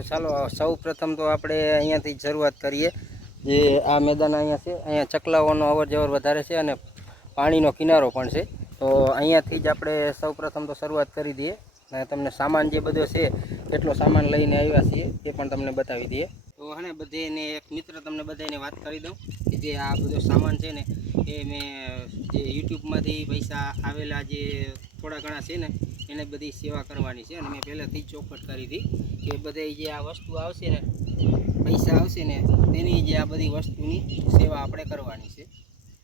तो चलो सौ प्रथम तो આપણે અહીંયાથી શરૂઆત કરીએ। જે આ મેદાન અહીંયા છે, અહીંયા ચકલાઓનો અવર જવર વધારે છે અને પાણીનો કિનારો પણ છે। તો અહીંયાથી જ આપણે સૌ પ્રથમ તો શરૂઆત કરી દઈએ અને તમને સામાન જે બધો છે કેટલો સામાન લઈને આવ્યા છીએ એ પણ તમને બતાવી દઈએ। તો હને બધાને એક મિત્ર તમને બધાને વાત કરી દઉં કે જે આ બધો સામાન છે ને એ મેં જે યુટ્યુબમાંથી પૈસા આવેલા જે થોડા ઘણા છે ને એને બધી સેવા કરવાની છે અને મેં પહેલાંથી જ ચોખવટ કરી હતી કે બધી જે આ વસ્તુ આવશે ને પૈસા આવશે ને તેની જે આ બધી વસ્તુની સેવા આપણે કરવાની છે।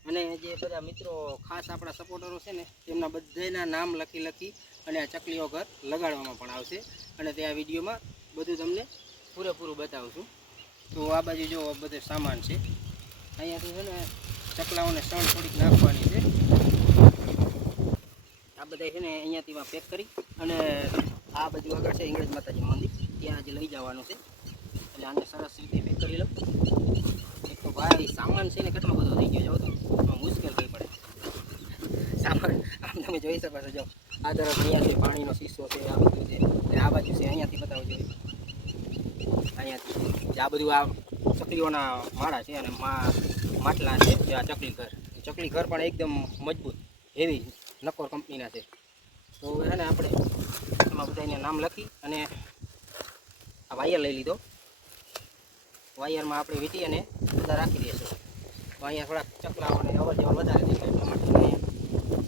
અને જે બધા મિત્રો ખાસ આપણા સપોર્ટરો છે ને તેમના બધાના નામ લખી અને આ ચકલીઓ ઘર લગાડવામાં પણ આવશે અને તે આ વિડીયોમાં બધું તમને પૂરેપૂરું બતાવું છું। તો આ બાજુ જો બધો સામાન છે, અહીંયાથી છે ને ચકલાઓને સણ થોડીક નાખવાની છે। આ બધા છે ને અહીંયાથી પેક કરી અને આ બાજુ આગળ છે ઇંગ્રેજ માતાજી મંદિર, ત્યાં આજે લઈ જવાનું છે એટલે આને સરસ રીતે પેક કરી લઉં। એક તો ભાઈ સામાન છે ને કેટલો બધો થઈ ગયો જાઓ તો મુશ્કેલ થઈ પડે સામાન। આમ તમે જોઈ શકો છો, જો આ તરફ અહીંયાથી પાણીનો શીશો છે, આ બધું છે એટલે આ બાજુ છે અહીંયાથી બતાવજો, અહીંયાથી આ બધું આ ચકલીઓના માળા છે અને માટલા છે જે આ ચકલી ઘર પણ એકદમ મજબૂત હેવી નકોર કંપનીના છે। તો હવે ને આપણે એમાં બધાને નામ લખી અને આ વાયર લઈ લીધો, વાયરમાં આપણે વીંટી અને બધા રાખી દઈશું। તો અહીંયા થોડાક ચકલાઓને અવર જવર વધારે દેખાય એટલા માટે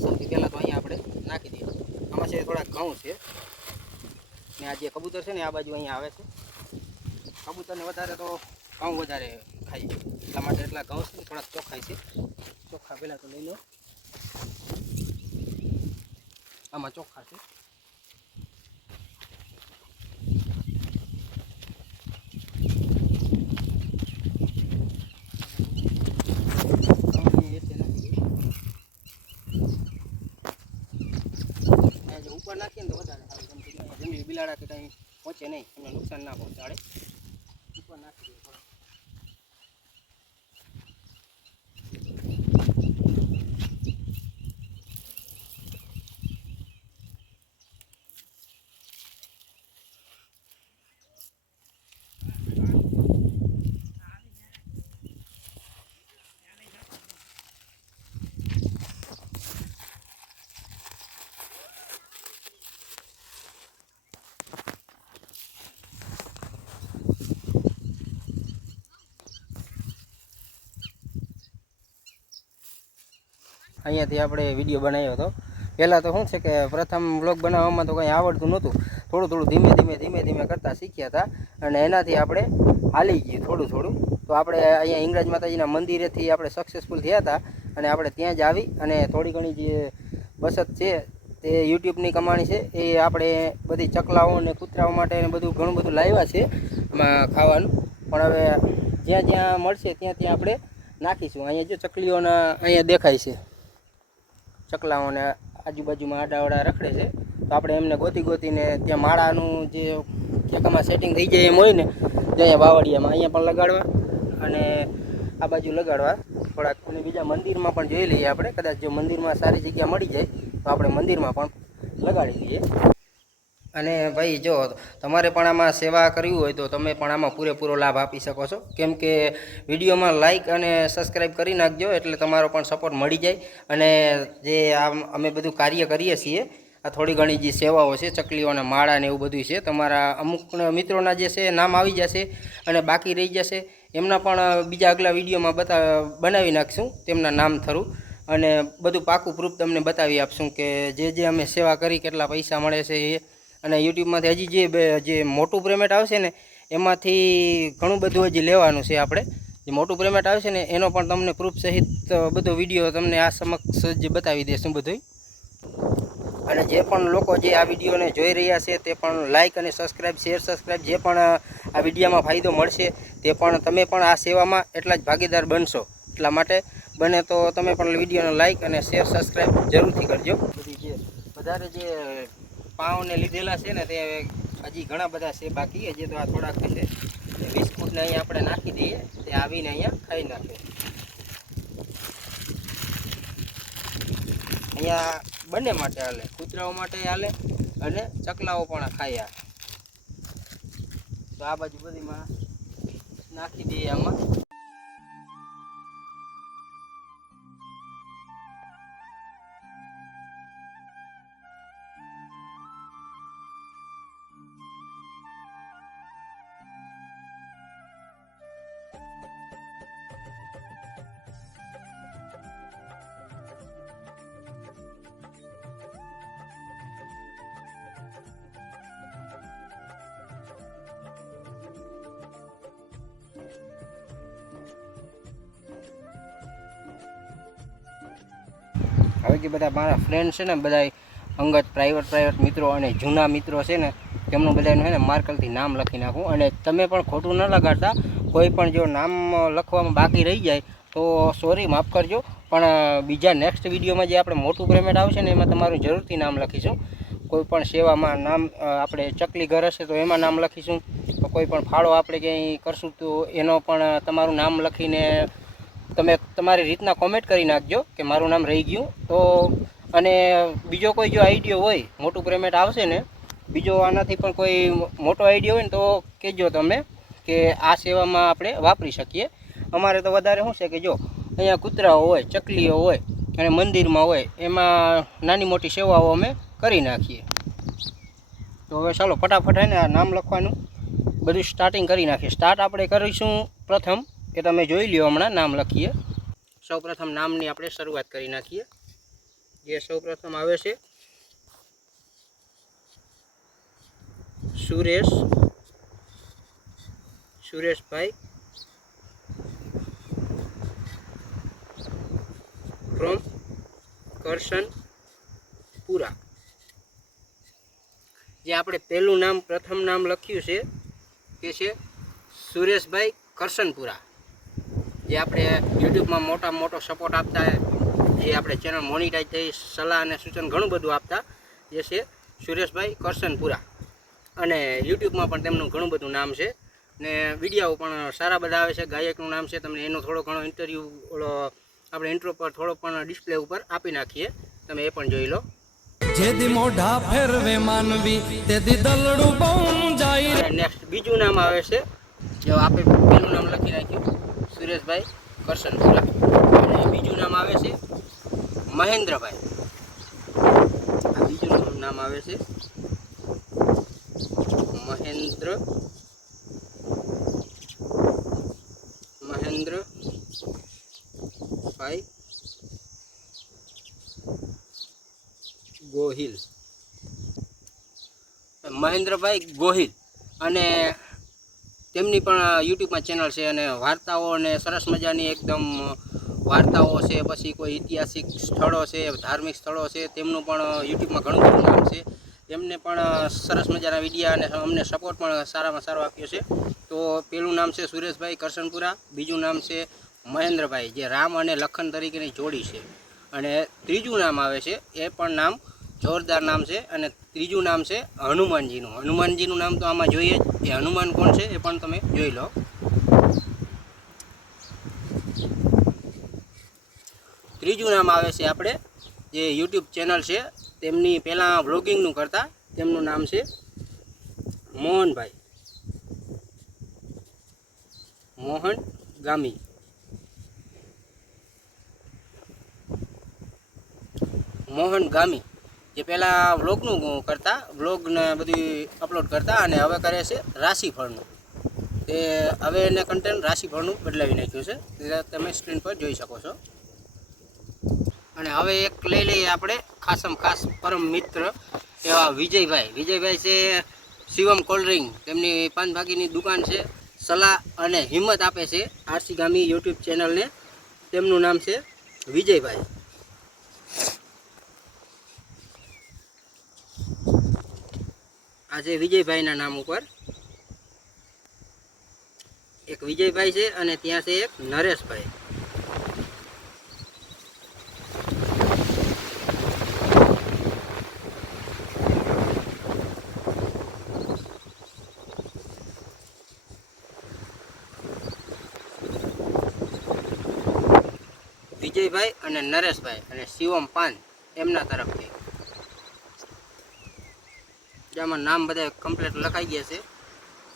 સૌથી પહેલાં તો અહીંયા આપણે નાખી દઈએ। આમાં છે થોડાક ઘઉં છે ને આ જે કબૂતર છે ને આ બાજુ અહીંયા આવે છે, કબૂતરને વધારે તો ઘઉં વધારે ખાય એટલા માટે એટલા ઘઉં છે થોડાક ચોખ્ખાય છે। ચોખ્ખા પહેલાં તો લઈ લો, આમાં ચોખ્ખા છે। ઉપર નાખીએ ને તો વધારે સારું, કેમ કે જંગલી બિલાડા કે કંઈ પહોંચે નહીં, એમને નુકસાન ના પહોંચાડે। ઉપર નાખી દઈએ થોડા। અહીંયાથી આપણે વિડીયો બનાવ્યો હતો। પહેલાં તો શું છે કે પ્રથમ વ્લોગ બનાવવામાં તો કંઈ આવડતું નહોતું, થોડું ધીમે ધીમે કરતાં શીખ્યા હતા અને એનાથી આપણે હાલી ગયું થોડું। તો આપણે અહીંયા ઇંગ્રેજ માતાજીના મંદિરેથી આપણે સક્સેસફુલ થયા હતા અને આપણે ત્યાં જ આવી અને થોડી ઘણી જે બચત છે તે યુટ્યુબની કમાણી છે એ આપણે બધી ચકલાઓ અને કૂતરાઓ માટે બધું ઘણું બધું લાવ્યા છે એમાં ખાવાનું, પણ હવે જ્યાં જ્યાં મળશે ત્યાં આપણે નાખીશું। અહીંયા જો ચકલીઓના અહીંયા દેખાય છે ચકલાઓને આજુબાજુમાં આડાવડા રખડે છે, તો આપણે એમને ગોતીને ત્યાં માળાનું જે ક્યાંકમાં સેટિંગ થઈ જાય એમ હોય ને તો અહીંયા વાવડિયામાં અહીંયા પણ લગાડવા અને આ બાજુ લગાડવા થોડાક, અને બીજા મંદિરમાં પણ જોઈ લઈએ આપણે, કદાચ જો મંદિરમાં સારી જગ્યા મળી જાય તો આપણે મંદિરમાં પણ લગાડી દઈએ। અને ભાઈ જો તમારે પણ આમાં સેવા કરવી હોય તો તમે પણ આમાં પૂરેપૂરો લાભ આપી શકો છો, કેમ કે વિડીયોમાં લાઇક અને સબસ્ક્રાઈબ કરી નાખજો એટલે તમારો પણ સપોર્ટ મળી જાય। અને જે અમે બધું કાર્ય કરીએ છીએ આ થોડી ઘણી જે સેવાઓ છે ચકલીઓના માળા ને એવું બધું છે, તમારા અમુક મિત્રોના જે છે નામ આવી જશે અને બાકી રહી જશે એમના પણ બીજા આગલા વિડીયોમાં બનાવી નાખશું તેમના નામ થરું અને બધું પાકું પ્રૂફ તમને બતાવી આપશું કે જે અમે સેવા કરી કેટલા પૈસા મળે છે એ। અને યુટ્યુબમાંથી હજી જે મોટું પેમેન્ટ આવશે ને એમાંથી ઘણું બધું હજી લેવાનું છે આપણે, જે મોટું પેમેન્ટ આવશે ને એનો પણ તમને પ્રૂફ સહિત બધો વિડીયો તમને આ સમક્ષ જ બતાવી દેશું બધું। અને જે પણ લોકો જે આ વિડીયોને જોઈ રહ્યા છે તે પણ લાઇક અને સબસ્ક્રાઈબ જે પણ આ વિડીયોમાં ફાયદો મળશે તે પણ તમે પણ આ સેવામાં એટલા જ ભાગીદાર બનશો, એટલા માટે બને તો તમે પણ વિડીયોને લાઇક અને શેર સબસ્ક્રાઈબ જરૂરથી કરજો। બધી જે વધારે જે પાવને લીધેલા છે ને તે હજી ઘણા બધા છે બાકી, હજી તો આ થોડાક છે। બિસ્કુટને અહીંયા આપણે નાખી દઈએ, તે આવીને અહીંયા ખાઈ નાખે। અહીંયા બંને માટે હાલે, કૂતરાઓ માટે હાલે અને ચકલાઓ પણ ખાયા। તો આ બાજુ બધીમાં નાખી દઈએ આમાં. હવે જે બધા મારા ફ્રેન્ડ છે ને, બધા અંગત પ્રાઇવેટ મિત્રો અને જૂના મિત્રો છે ને, તેમનું બધાનું છે ને માર્કરથી નામ લખી નાખું. અને તમે પણ ખોટું ન લગાડતા. કોઈ પણ જો નામ લખવામાં બાકી રહી જાય તો સોરી, માફ કરજો. પણ બીજા નેક્સ્ટ વિડીયોમાં જે આપણે મોટું પેમેન્ટ આવશે ને, એમાં તમારું જરૂરથી નામ લખીશું. કોઈ પણ સેવામાં નામ, આપણે ચકલી ઘર હશે તો એમાં નામ લખીશું. તો કોઈ પણ ફાળો આપણે ક્યાંય કરશું તો એનો પણ તમારું નામ લખીને તમે તમારી રીતના કોમેન્ટ કરી નાખજો કે મારું નામ રહી ગયું. તો અને બીજો કોઈ જો આઈડિયો હોય, મોટું પેમેન્ટ આવશે ને, બીજો આનાથી પણ કોઈ મોટો આઈડિયો હોય ને તો કહેજો તમે, કે આ સેવામાં આપણે વાપરી શકીએ. અમારે તો વધારે શું છે કે જો અહીંયા કૂતરાઓ હોય, ચકલીઓ હોય અને મંદિરમાં હોય, એમાં નાની મોટી સેવાઓ અમે કરી નાખીએ. તો હવે ચાલો ફટાફટ હે ને આ નામ લખવાનું બધું સ્ટાર્ટિંગ કરી નાખીએ. સ્ટાર્ટ આપણે કરીશું પ્રથમ, એ તમે જોઈ લ્યો. હમણાં નામ લખીએ. સૌ પ્રથમ નામની આપણે શરૂઆત કરી નાખીએ. જે સૌ પ્રથમ આવે છે સુરેશભાઈ ફ્રોમ કરશનપુરા. જે આપણે પહેલું નામ, પ્રથમ નામ લખ્યું છે તે છે સુરેશભાઈ કરશનપુરા. જે આપણે યુટ્યુબમાં મોટો સપોર્ટ આપતા, જે આપણે ચેનલ મોનિટાઈઝ થઈ, સલાહ અને સૂચન ઘણું બધું આપતા, જે છે સુરેશભાઈ કરશનપુરા. અને યુટ્યુબમાં પણ તેમનું ઘણું બધું નામ છે ને વિડીયો પણ સારા બધા આવે છે. ગાયકનું નામ છે, તમને એનો થોડો ઘણો ઇન્ટરવ્યૂ ઓલો આપણે ઇન્ટ્રો પર થોડો પણ ડિસ્પ્લે ઉપર આપી નાખીએ, તમે એ પણ જોઈ લો. જેદી મોઢા ફેરવે માનવી તેદી દલડું બહુ જાય. નેક્સ્ટ બીજું નામ આવે છે, જો આપણે પહેલું નામ લખી નાખ્યું સુરેશભાઈ કરશનપુરા. અને બીજું નામ આવે છે મહેન્દ્રભાઈ. આ બીજું નામ આવે છે મહેન્દ્રભાઈ ગોહિલ. મહેન્દ્રભાઈ ગોહિલ. અને તેમની પણ યુટ્યુબમાં ચેનલ છે અને વાર્તાઓ અને સરસ મજાની એકદમ વાર્તાઓ છે, પછી કોઈ ઐતિહાસિક સ્થળો છે, ધાર્મિક સ્થળો છે, તેમનું પણ યુટ્યુબમાં ઘણું બધું નામ છે. એમને પણ સરસ મજાના વિડીયા અને અમને સપોર્ટ પણ સારામાં સારો આપ્યો છે. તો પેલું નામ છે સુરેશભાઈ કરશનપુરા, બીજું નામ છે મહેન્દ્રભાઈ, જે રામ અને લખન તરીકેની જોડી છે. અને ત્રીજું નામ આવે છે, એ પણ નામ જોરદાર નામ છે. અને ત્રીજું નામ છે હનુમાનજીનું. હનુમાનજીનું નામ તો આમાં જોઈએ જ. એ હનુમાન કોણ છે એ પણ તમે જોઈ લો. ત્રીજું નામ આવે છે આપણે જે યુટ્યુબ ચેનલ છે તેમની પહેલાં વ્લોગિંગનું કરતા, તેમનું નામ છે મોહનભાઈ, મોહન ગામી. મોહન ગામી જે પહેલાં વ્લોગનું કરતા, વ્લોગને બધું અપલોડ કરતા, અને હવે કરે છે રાશિફળનું. તે હવે એને કન્ટેન્ટ રાશિફળનું બદલાવી નાખ્યું છે, તે તમે સ્ક્રીન પર જોઈ શકો છો. અને હવે એક લઈ લઈએ આપણે ખાસમ ખાસ પરમ મિત્ર એવા વિજયભાઈ. વિજયભાઈ છે શિવમ કોલ્ડ્રિંક, તેમની પાનભાગીની દુકાન છે. સલાહ અને હિંમત આપે છે આરસી ગામી યુટ્યુબ ચેનલને. તેમનું નામ છે વિજયભાઈ. આજે વિજયભાઈના નામ ઉપર એક વિજયભાઈ છે અને ત્યાં છે એક નરેશભાઈ. વિજયભાઈ અને નરેશભાઈ અને શિવમ પાન એમના તરફથી. જેમાં નામ બધા કમ્પ્લીટ લખાઈ ગયા છે.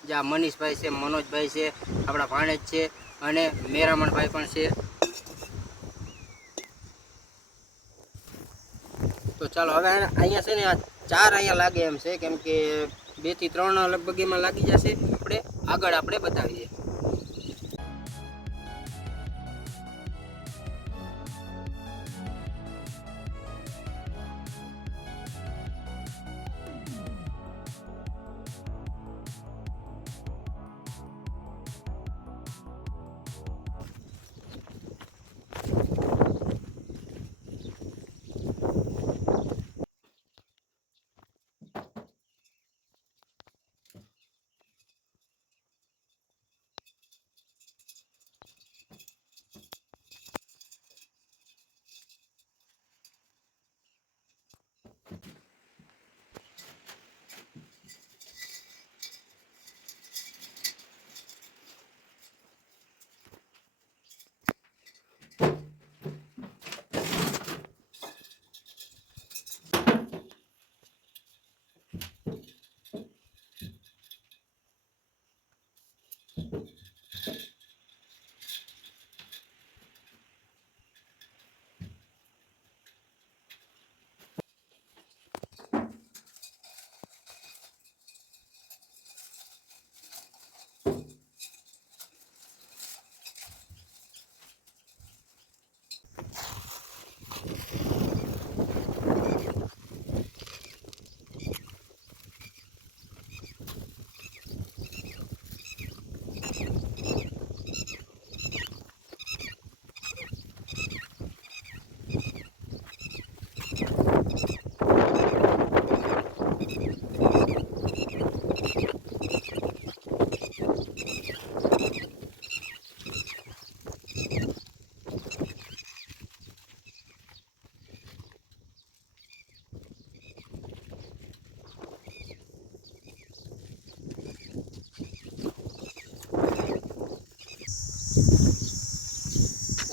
જ્યાં મનીષભાઈ છે, મનોજભાઈ છે, આપણા ભાણેજ છે અને મેરામણભાઈ પણ છે. તો ચાલો હવે અહીંયા છે ને આ 4 અહીંયા લાગે એમ છે, કેમ કે 2 થી 3 લગભગ એમાં લાગી જશે. આગળ આપણે બતાવીએ.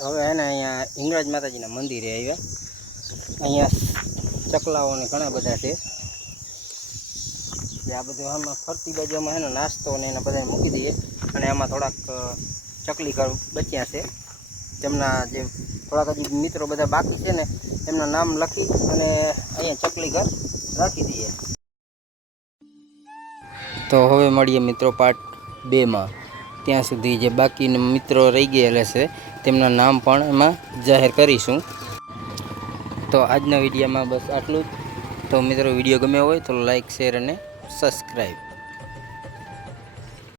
હવે એને અહીંયા હિંગળાજ માતાજીના મંદિરે આવ્યા. અહીંયા ચકલાઓ ને ઘણા બધા છે. જે આ બધું આમાં ફરતી બાજુમાં છે ને નાસ્તો ને એના બધા મૂકી દઈએ. અને આમાં થોડાક ચકલી ઘર બચ્યા છે. તેમના જે થોડાક હજી મિત્રો બધા બાકી છે ને એમના નામ લખી અને અહીંયા ચકલી ઘર રાખી દઈએ. તો હવે મળીએ મિત્રો પાર્ટ 2માં. ત્યાં સુધી જે બાકીના મિત્રો રહી ગયેલા છે તેમના નામ પણ એમાં જાહેર કરીશું. તો આજના વિડીયોમાં બસ આટલું જ. તો મિત્રો વિડીયો ગમ્યો હોય તો લાઈક, શેર અને સબસ્ક્રાઈબ.